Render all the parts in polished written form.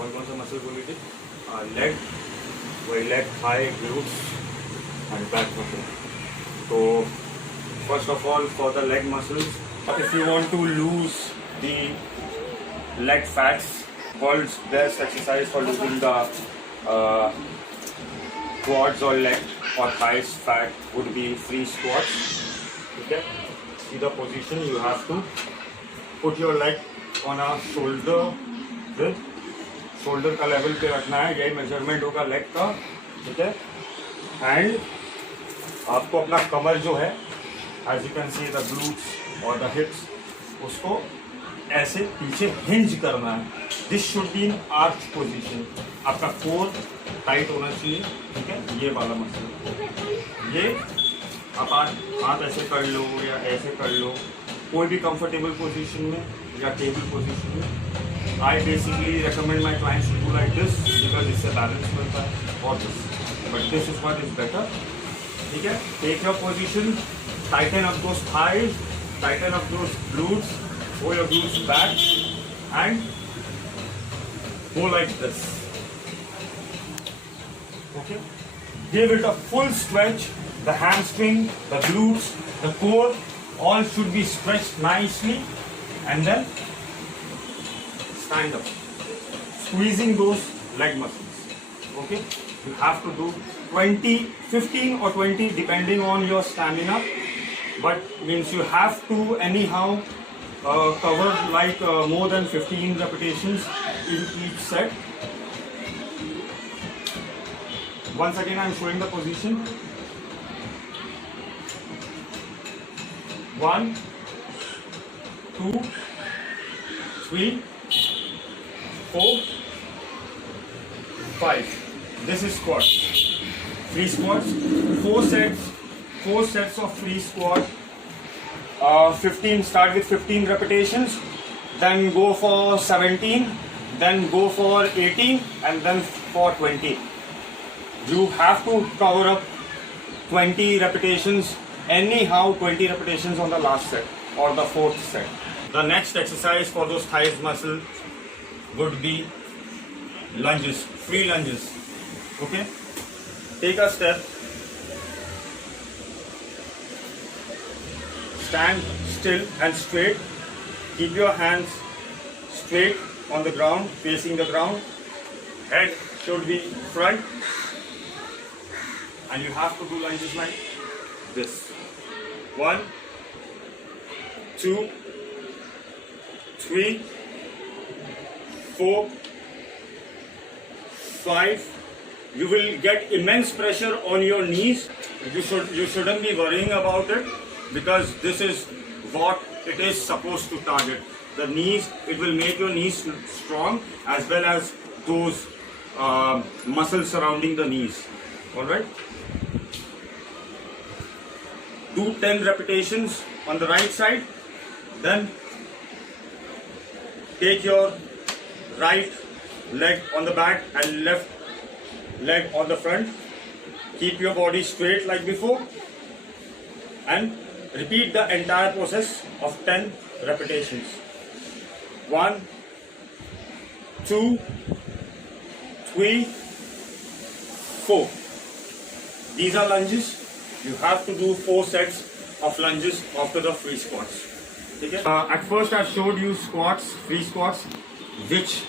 कौन कौन सा मसल बोले थे? लेग, वही leg, thigh, glutes and back muscle. तो first of all, for the leg muscles, if you want to lose the leg fats, world's best exercise for losing the quads or leg or thighs fat would be free squats. Okay, see the position. You have to put your leg on a shoulder width. Shoulder का level पे रखना है, यही measurement होगा leg का. ठीक है, and आपको अपना कमर जो है, as you can see the glutes और द हिप्स, उसको ऐसे पीछे हिंज करना है. This should be in arch position. आपका कोर टाइट होना चाहिए. ठीक है, ये वाला मसल, ये आप हाथ ऐसे कर लो या ऐसे कर लो, कोई भी कंफर्टेबल पोजीशन में या टेबल पोजीशन में. I basically recommend my clients to do like this because इससे बैलेंस बनता है, और this, but this is what is better. ठीक है, take your position, tighten up those thighs, tighten up those glutes, pull your glutes back and go like this. Okay, give it a full stretch. The hamstring, the glutes, the core, all should be stretched nicely, and then stand up, squeezing those leg muscles. Okay, you have to do 20, 15 or 20 depending on your stamina, but means you have to anyhow cover like more than 15 repetitions in each set. Once again, I am showing the position. 1, 2, 3, 4, 5. This is squat. Free squats. 4 sets of free squat. 15. Start with 15 repetitions. Then go for 17. Then go for 18, and then for 20. You have to cover up 20 repetitions. Anyhow, 20 repetitions on the last set or the 4th set. The next exercise for those thighs muscle would be lunges, free lunges. Okay, take a step, stand still and straight, keep your hands straight on the ground, facing the ground, head should be front, and you have to do lunges like this. 1, 2, 3, 4, 5. You will get immense pressure on your knees. You shouldn't be worrying about it, because this is what it is supposed to target. The knees, it will make your knees strong, as well as those muscles surrounding the knees. Alright? Do 10 repetitions on the right side. Then take your right leg on the back and left leg on the front. Keep your body straight like before, and repeat the entire process of 10 repetitions. 1, 2, 3, 4. These are lunges. You have to do 4 sets of lunges after the free squats. Okay? At first I showed you squats, free squats, which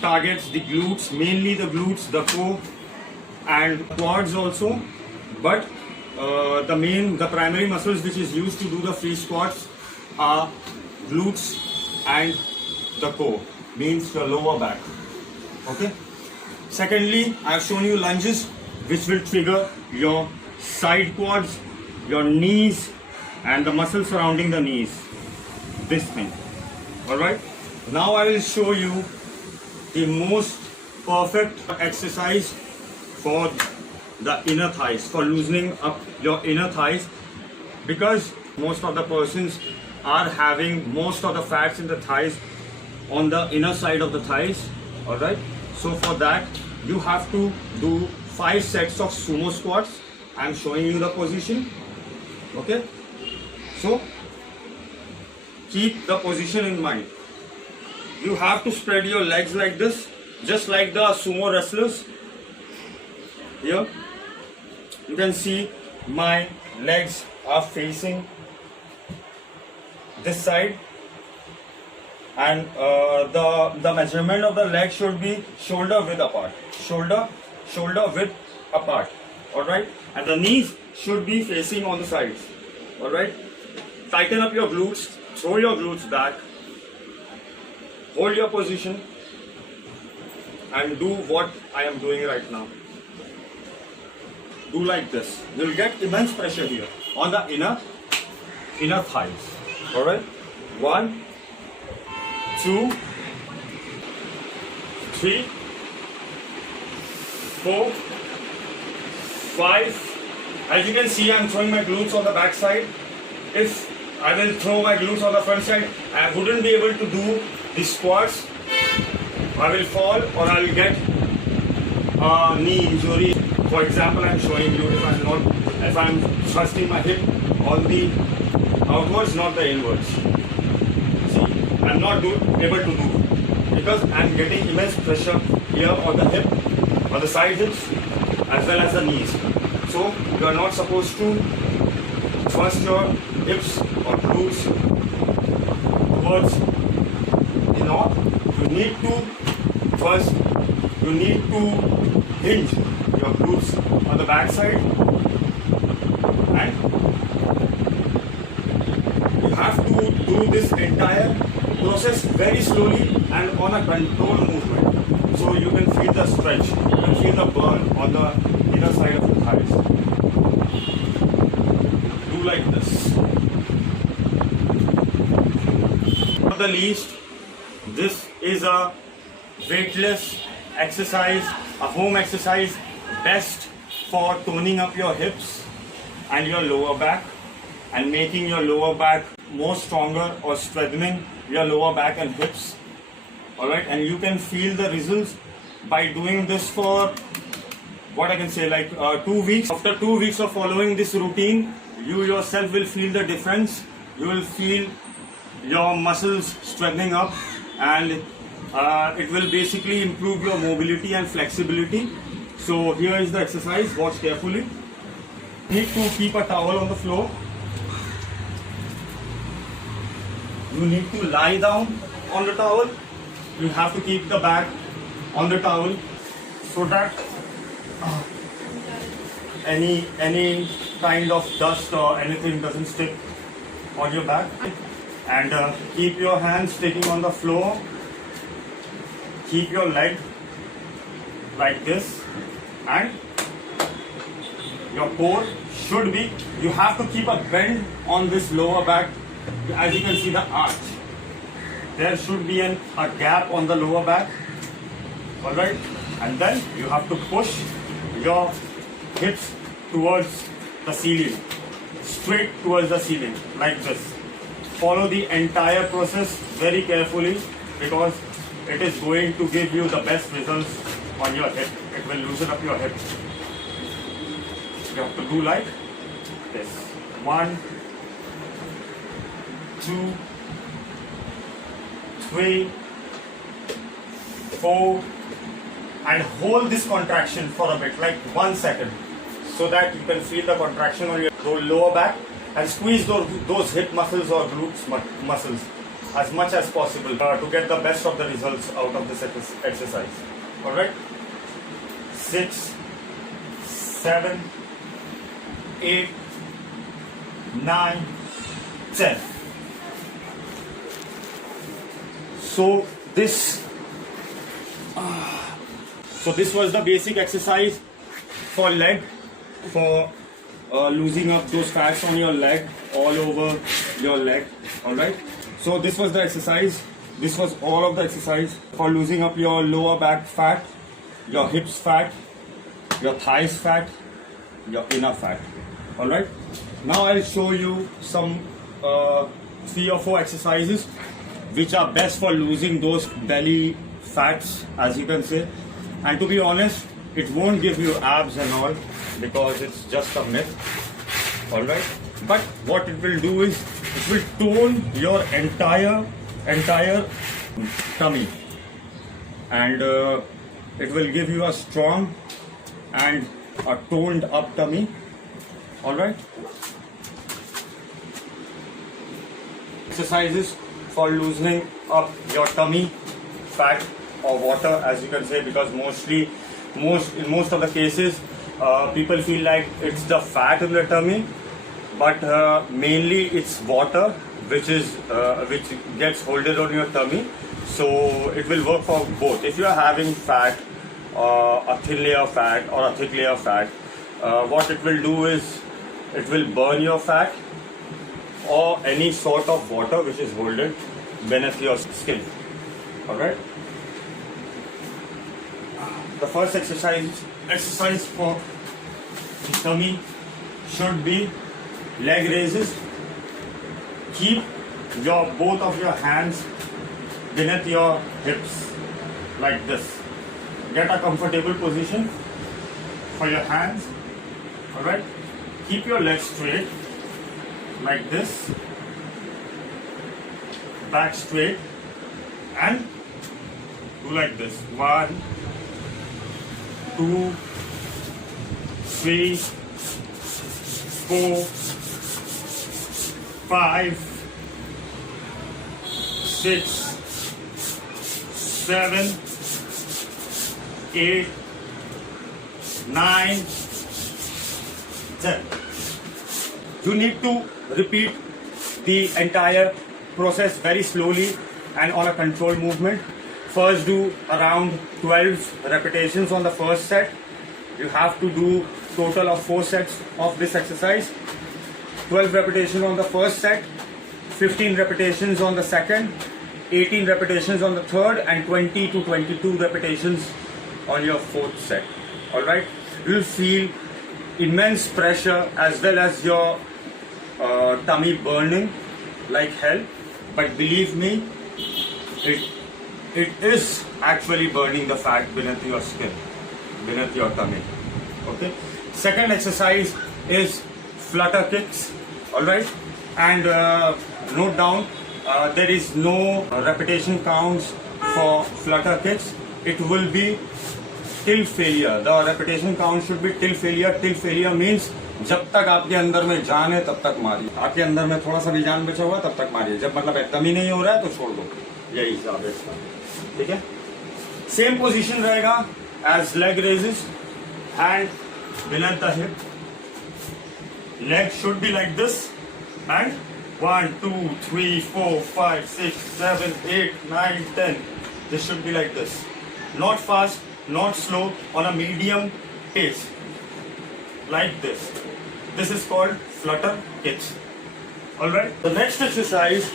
targets the glutes, mainly the glutes, the core and quads also. But the primary muscles which is used to do the free squats are glutes and the core, means the lower back. Okay. Secondly, I have shown you lunges, which will trigger your side quads, your knees, and the muscles surrounding the knees. This thing. Alright. Now I will show you the most perfect exercise for the inner thighs, for loosening up your inner thighs, because most of the persons are having most of the fats in the thighs on the inner side of the thighs. Alright. So for that you have to do 5 sets of sumo squats. I am showing you the position. Okay. So keep the position in mind. You have to spread your legs like this just like the sumo wrestlers. Here you can see my legs are facing this side, and the measurement of the leg should be shoulder width apart, shoulder width apart. All right, and the knees should be facing on the sides. All right, tighten up your glutes, throw your glutes back, hold your position, and do what I am doing right now. Do like this. You'll get immense pressure here on the inner thighs. All right, 1, 2, 3, 4, 5. As you can see, I'm throwing my glutes on the back side. If I will throw my glutes on the front side, I wouldn't be able to do the squats. I will fall or I will get knee injury. For example, I'm showing you if I'm thrusting my hip on the outwards, not the inwards. See, I'm not able to do because I'm getting immense pressure here on the hip, on the side hips, as well as the knees. So you are not supposed to thrust your hips or glutes towards the north. You need to thrust. You need to hinge your glutes on the back side, and you have to do this entire process very slowly and on a controlled movement, so you can feel the stretch, you can feel the burn on the inner side of the thighs. Do like this. Not the least, this is a weightless exercise, a home exercise, best for toning up your hips and your lower back and making your lower back more stronger or strengthening your lower back and hips. Alright, and you can feel the results by doing this for what I can say, like 2 weeks. After 2 weeks of following this routine, you yourself will feel the difference. You will feel your muscles strengthening up, and it will basically improve your mobility and flexibility. So here is the exercise. Watch carefully. You need to keep a towel on the floor. You need to lie down on the towel. You have to keep the back on the towel so that any kind of dust or anything doesn't stick on your back. And keep your hands sticking on the floor. Keep your leg like this, and your core should be, you have to keep a bend on this lower back. As you can see the arch, there should be a gap on the lower back. Alright, and then you have to push your hips towards the ceiling, straight towards the ceiling, like this. Follow the entire process very carefully, because it is going to give you the best results on your hip. It will loosen up your hip. You have to do like this. 1, 2, 3, 4, and hold this contraction for a bit, like 1 second, so that you can feel the contraction on your lower back, and squeeze those hip muscles or glutes muscles as much as possible to get the best of the results out of this exercise. Alright? 6, 7, 8, 9, 10. So this was the basic exercise for leg, for losing up those fats on your leg, all over your leg. Alright, so this was the exercise. This was all of the exercise for losing up your lower back fat, your hips fat, your thighs fat, your inner fat. Alright, now I'll show you some 3 or 4 exercises which are best for losing those belly fats, as you can say. And to be honest, it won't give you abs and all, because it's just a myth. Alright, but what it will do is it will tone your entire tummy. and it will give you a strong and a toned up tummy. All right. Exercises for loosening up your tummy fat or water, as you can say, because in most of the cases people feel like it's the fat in the tummy, but mainly it's water which gets holded on your tummy. So it will work for both. If you are having fat, a thin layer of fat or a thick layer of fat, what it will do is it will burn your fat or any sort of water which is holded beneath your skin. Alright? The first exercise for tummy should be leg raises. Keep both of your hands beneath your hips like this. Get a comfortable position for your hands. Alright? Keep your legs straight like this, back straight, and do like this. 1, 2, 3, 4, 5, 6, 7, 8, 9, 10. You need to repeat the entire process very slowly and on a controlled movement. First, do around 12 repetitions on the first set. You have to do total of 4 sets of this exercise. 12 repetitions on the first set, 15 repetitions on the second, 18 repetitions on the third, and 20 to 22 repetitions on your fourth set. Alright? You'll feel immense pressure as well as your tummy burning like hell, but believe me, it is actually burning the fat beneath your skin, beneath your tummy. Okay. Second exercise is flutter kicks. All right, and note down, there is no repetition counts for flutter kicks. It will be till failure. The repetition count should be till failure. Till failure means जब तक आपके अंदर में जान है तब तक मारिए. आपके अंदर में थोड़ा सा भी जान बचा हुआ तब तक मारिए. जब मतलब एकदम ही नहीं हो रहा है तो छोड़ दो. यही हिसाब है इसका. ठीक है. सेम पोजीशन रहेगा as leg raises. Hand beneath the hip. Leg should be like this. And 1, 2, 3, 4, 5, 6, 7, 8, 9, 10. This should be like this. Not fast, not slow, on a medium pace. Like this. This is called flutter kicks. Alright? The next exercise,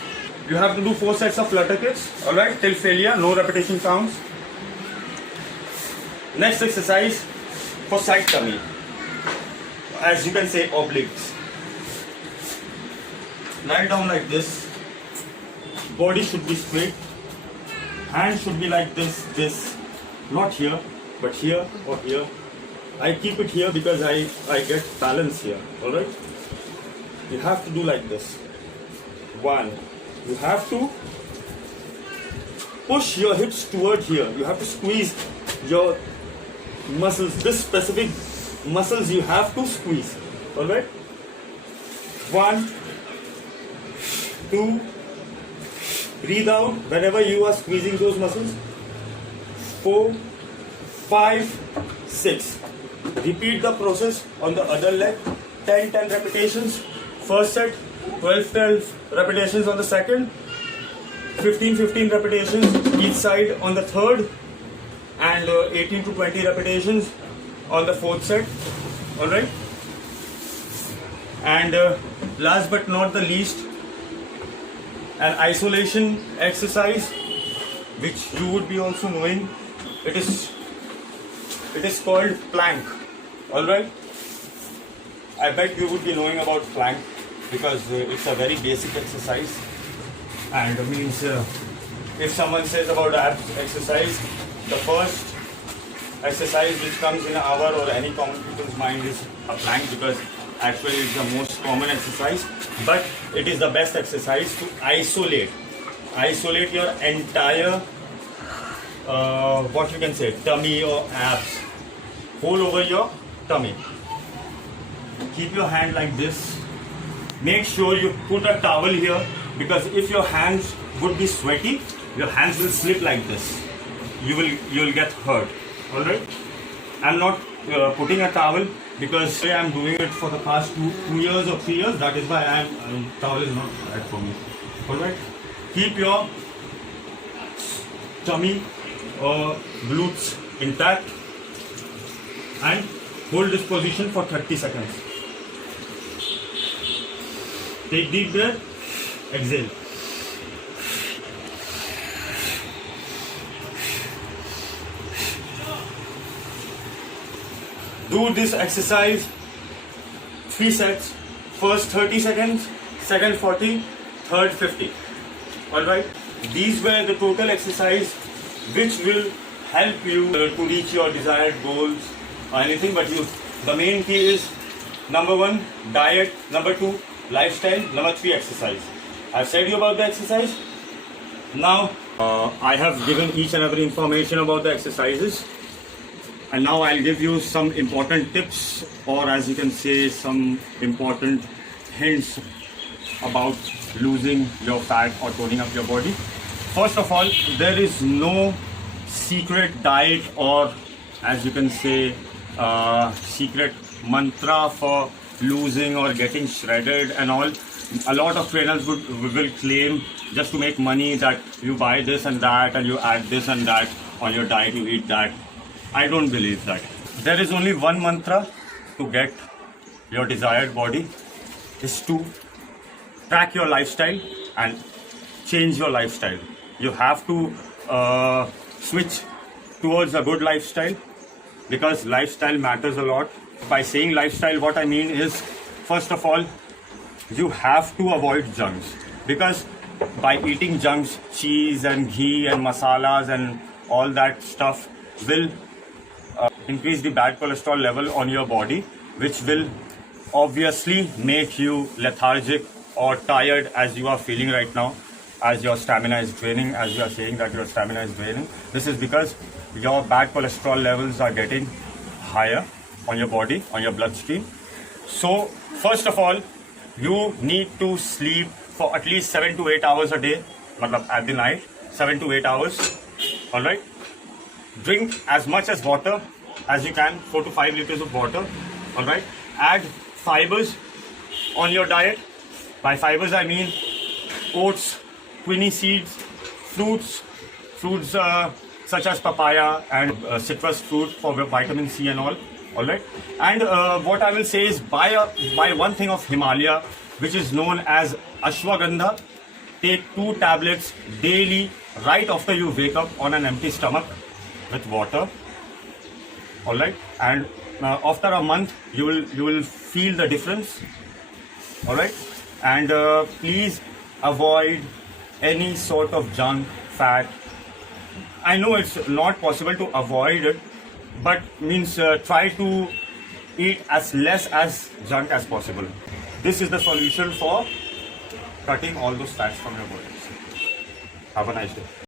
you have to do 4 sets of flutter kicks. Alright? Till failure, no repetition counts. Next exercise for side tummy. As you can say, obliques. Lie down like this. Body should be straight. Hands should be like this. Not here, but here or here. I keep it here because I get balance here. Alright? You have to do like this. 1. You have to push your hips toward here. You have to squeeze your muscles. This specific muscles you have to squeeze. Alright? 1, 2. Breathe out whenever you are squeezing those muscles. 4, 5, 6. Repeat the process on the other leg. 10 repetitions. First set. 12 repetitions on the second. 15 repetitions each side on the third. And 18 to 20 repetitions on the fourth set. Alright? And last but not the least, an isolation exercise which you would be also knowing. It is called plank. Alright? I bet you would be knowing about plank because it's a very basic exercise. And means if someone says about abs exercise, the first exercise which comes in our or any common people's mind is a plank, because actually it's the most common exercise, but it is the best exercise to isolate your entire what you can say, tummy or abs. Hold over your tummy. Keep your hand like this. Make sure you put a towel here, because if your hands would be sweaty, your hands will slip like this. You will get hurt. All right. I'm not putting a towel because I'm doing it for the past 2 years or 3 years. That is why towel is not right for me. All right. Keep your tummy or glutes intact and hold this position for 30 seconds. Take deep breath. Exhale. Do this exercise 3 sets. First 30 seconds, second 40, third 50. Alright? These were the total exercise which will help you to reach your desired goals or anything. But the main key is number 1, diet, number 2, lifestyle, number 3, exercise. I've said you about the exercise. Now, I have given each and every information about the exercises. And now I'll give you some important tips, or as you can say, some important hints about losing your fat or toning up your body. First of all, there is no secret diet or, as you can say, secret mantra for losing or getting shredded and all. A lot of trainers will claim, just to make money, that you buy this and that and you add this and that on your diet, you eat that. I don't believe that. There is only one mantra to get your desired body, is to track your lifestyle and change your lifestyle. You have to switch towards a good lifestyle, because lifestyle matters a lot. By saying lifestyle, what I mean is, first of all, you have to avoid junks, because by eating junks, cheese and ghee and masalas and all that stuff will increase the bad cholesterol level on your body, which will obviously make you lethargic or tired, as you are feeling right now, as your stamina is draining, as you are saying that your stamina is draining. This is because your bad cholesterol levels are getting higher on your body, on your bloodstream. So first of all, you need to sleep for at least 7 to 8 hours a day, at the night, 7 to 8 hours. All right. Drink as much as water as you can, 4 to 5 liters of water. All right. Add fibers on your diet. By fibers I mean oats, quinine seeds, fruits such as papaya and citrus fruit for vitamin C and all. All right. And what I will say is, buy one thing of Himalaya, which is known as ashwagandha. Take 2 tablets daily right after you wake up on an empty stomach with water. All right. And after a month, you will feel the difference. All right. And please avoid any sort of junk, fat. I know it's not possible to avoid it, but means try to eat as less as junk as possible. This is the solution for cutting all those fats from your body. Have a nice day.